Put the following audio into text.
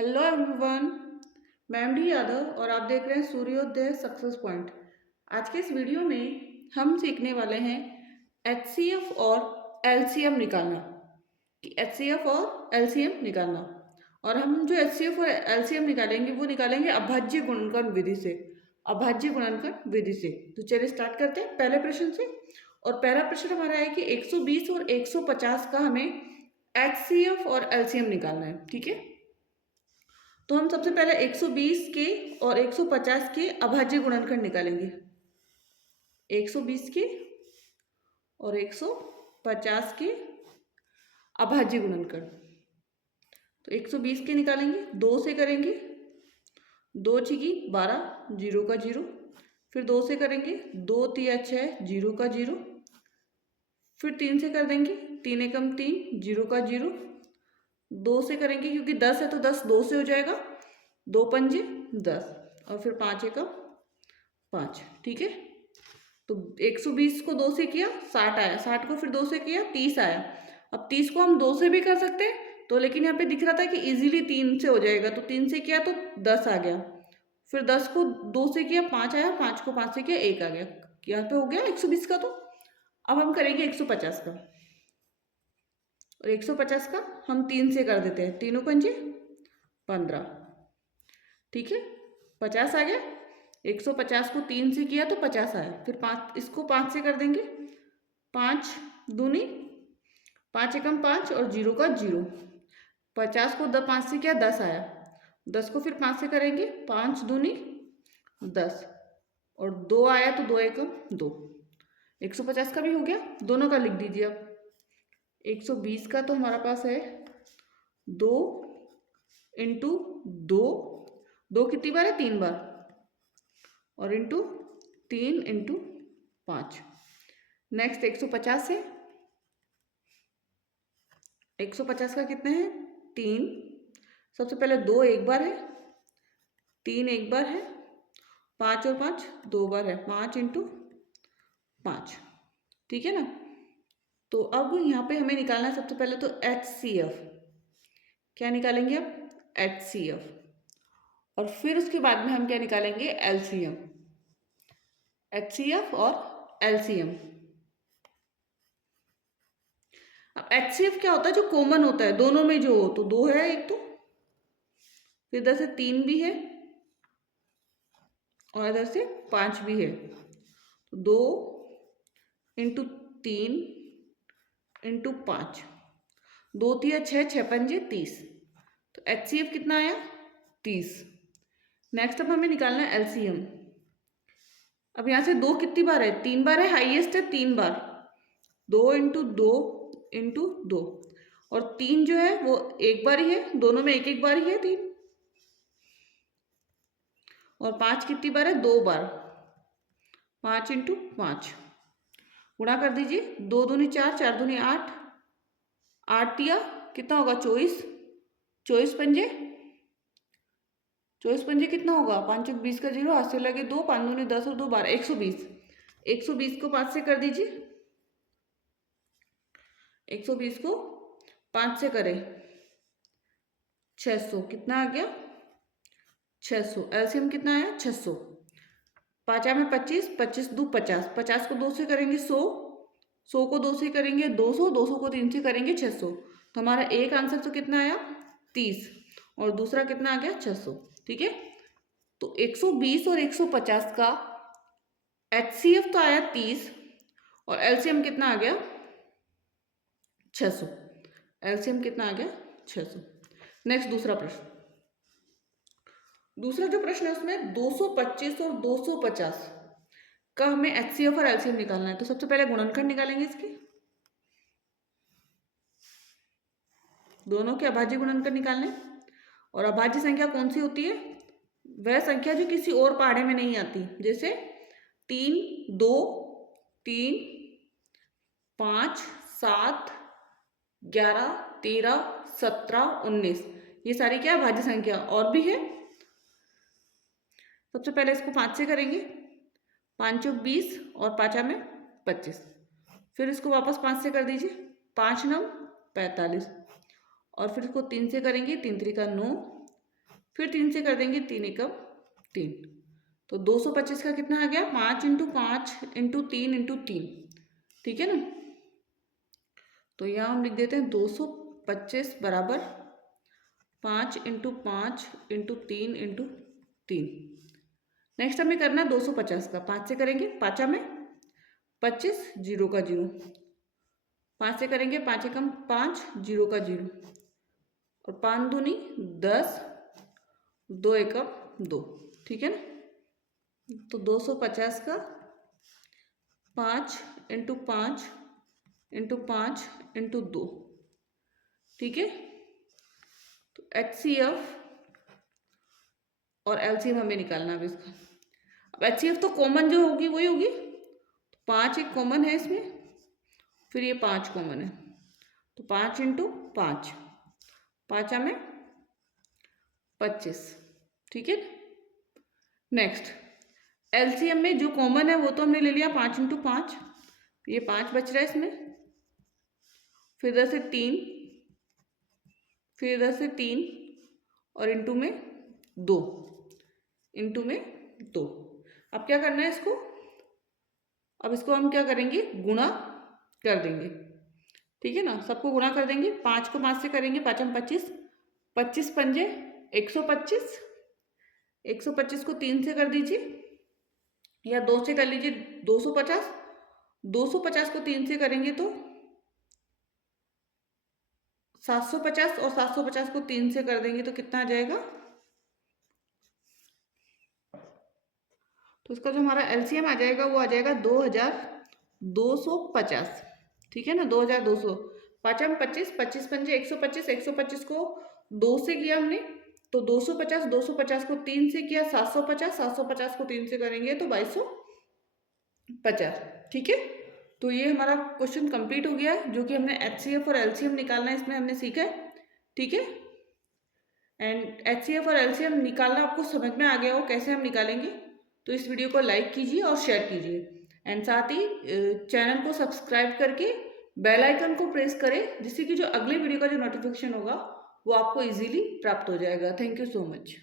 Hello everyone, मैं MD Yadav और आप देख रहे हैं सूर्योदय सक्सेस पॉइंट। आज के इस वीडियो में हम सीखने वाले हैं एचसीएफ और एलसीएम निकालना कि एचसीएफ और एलसीएम निकालना। और हम जो एचसीएफ और एलसीएम निकालेंगे वो निकालेंगे अभाज्य गुणनखंड विधि से। अभाज्य गुणनखंड विधि से तो चलिए स्टार्ट करते हैं पहले प्रश्न से। और पहला प्रश्न हमारा है कि 120 और 150 का हमें एचसीएफ और एलसीएम निकालना है। ठीक है, तो हम सबसे पहले 120 के और 150 के अभाज्य गुणनखंड निकालेंगे। 120 के और 150 के अभाज्य गुणनखंड। तो 120 के निकालेंगे, 2 से करेंगे, 2 छिकी 12, 0 का 0। फिर 2 से करेंगे, 2 तिया 6, 0 का 0। फिर 3 से कर देंगे, 3 एकम 3, 0 का 0। 2 से करेंगे क्योंकि 10 है तो 10 2 से हो जाएगा, 2 पंजे 10 और फिर 5 एकम 5। ठीक है, तो 120 को 2 से किया 60 आया, 60 को फिर 2 से किया 30 आया। अब 30 को हम 2 से भी कर सकते हैं तो, लेकिन यहाँ पे दिख रहा था कि इजीली 3 से हो जाएगा, तो 3 से किया तो 10 आ गया। फिर 10 को 2 से किया 5 आया, 5 को 5 से किया 1 आ गया। यहाँ पे हो गया 120 का। तो अब हम करेंगे 150 का। और 150 का हम 3 से कर देते हैं, तीनों पंजे 15। ठीक है, 50 आ गया। 150 को 3 से किया तो 50 आया। फिर 5, इसको 5 से कर देंगे, 5 दूनी 5 एकम 5 और 0 का 0। 50 को 5 से किया 10 आया, 10 को फिर 5 से करेंगे, 5 दूनी 10 और 2 आया तो 2 एकम 2। 150 का भी हो गया, दोनों का लिख दीजिए अब। 120 का तो हमारा पास है 2 इंटू 2, 2 कितनी बार है, 3 बार, और इंटू 3 इंटू 5। नेक्स्ट 150 है, 150 का कितने हैं 3। सबसे पहले 2 एक बार है, 3 एक बार है, 5 और 5 2 बार है, 5 इंटू 5। ठीक है ना। तो अब यहाँ पे हमें निकालना है सबसे पहले तो HCF। क्या निकालेंगे अब, HCF। और फिर उसके बाद में हम क्या निकालेंगे, LCM। HCF और LCM। अब HCF क्या होता है, जो कॉमन होता है दोनों में जो हो, तो 2 है एक, तो फिर इधर से 3 भी है और इधर से 5 भी है। तो 2 इंटू 3 इंटू 5, 2 तिया 6, 6 पंजे 30। तो HCF कितना आया, 30। नेक्स्ट अब हमें निकालना है LCM। अब यहाँ से 2 कितनी बार है, 3 बार है, हाईएस्ट है 3 बार। 2 इंटू 2 इंटू 2, और 3 जो है वो एक बार ही है, दोनों में एक एक बार ही है 3। और 5 कितनी बार है, 2 बार, 5 इंटू 5। गुणा कर दीजिए, 2 दूनी 4, 4 दूनी 8, 8 तिया कितना होगा 24, 24 पंजे, 24 पंजे कितना होगा, 5 चौक 20 का 0, हाथ से लगे 2, 5 दूनी 10 और 2 12, 120। 120 को 5 से कर दीजिए, 120 को 5 से करें 600, कितना आ गया 600। एलसीएम कितना आया 600। 5 में 25, 25 दो 50, 50 को 2 से करेंगे 100, 100 को 2 से करेंगे 200, 200 को 3 से करेंगे 600। तो हमारा एक आंसर तो कितना आया 30 और दूसरा कितना आ गया 600। ठीक है, तो 120 और 150 का HCF तो आया 30 और LCM कितना आ गया 600। LCM कितना आ गया 600। नेक्स्ट दूसरा प्रश्न। दूसरा जो प्रश्न है उसमें 225 और 250 का हमें HCF और LCM निकालना है। तो सबसे पहले गुणनखंड निकालेंगे इसके, दोनों के अभाज्य गुणनखंड निकालने। और अभाज्य संख्या कौन सी होती है, वह संख्या जो किसी और पहाड़े में नहीं आती, जैसे 3, 2, 3, 5, 7, 11, 13, 17, 19, ये सारी क्या अभाज्य संख्या और भी है। सबसे पहले इसको 5 से करेंगे, 5 चौक 20 और 5 में 25। फिर इसको वापस 5 से कर दीजिए, 5 9 45 और फिर इसको 3 से करेंगे, 3 3 का 9, फिर 3 से कर देंगे 3 एकम 3। तो 225 का कितना आ गया? 5 इंटू 5 इंटू 3 इंटू 3। ठीक है ना? तो यहाँ हम लिख देते हैं 225 बराबर 5 इंटू 5 इंटू 3 इंटू 3। नेक्स्ट हमें करना 250 का। 5 से करेंगे, पाँचा में 25, जीरो का जीरो। 5 से करेंगे, 5 एकम 5, जीरो का जीरो। और 5 दूनी 10, 2 एकम 2। ठीक है ना? तो 250 का 5 इंटू 5 इंटू 5 इंटू 2। ठीक है? तो HCF और LCM हमें निकालना है इसका। अब HCF तो कॉमन जो होगी वही होगी। तो 5 एक कॉमन है इसमें, फिर ये 5 कॉमन है। तो 5 इंटू 5, पाँचा में 25। ठीक है? नेक्स्ट LCM में जो कॉमन है वो तो हमने ले लिया 5 इंटू 5, ये 5 बच रहा है इसमें। फिर इधर से 3, फिर इधर से 3 और इंटू में 2, इंटू में 2। अब क्या करना है इसको? अब इसको हम क्या करेंगे? गुणा कर देंगे। ठीक है ना? सबको गुणा कर देंगे। 5 को 5 से करेंगे, 5 में 25, 25 पंजे 125, 125 को 3 से कर दीजिए या 2 से कर लीजिए 250, 250 को 3 से करेंगे तो 750, और 750 को 3 से कर देंगे तो कितना आ जाएगा? तो इसका जो हमारा LCM आ जाएगा वो आ जाएगा 2250। ठीक है ना? 2200। 5 में 25, 25 पंजे 125, 125 को 2 से किया हमने तो 250, 250 को 3 से किया 750, 750 को 3 से करेंगे तो 2250। ठीक है? तो ये हमारा क्वेश्चन कंप्लीट हो गया है, जो कि हमने HCF और LCM निकालना है इसमें हमने सीखा है। ठीक है? एंड HCF और LCM निकालना आपको समझ में आ गया हो कैसे हम निकालेंगे, तो इस वीडियो को लाइक कीजिए और शेयर कीजिए। एंड साथ ही चैनल को सब्सक्राइब करके बेल आइकन को प्रेस करें, जिससे कि जो अगले वीडियो का जो नोटिफिकेशन होगा वो आपको इजीली प्राप्त हो जाएगा। Thank you so much.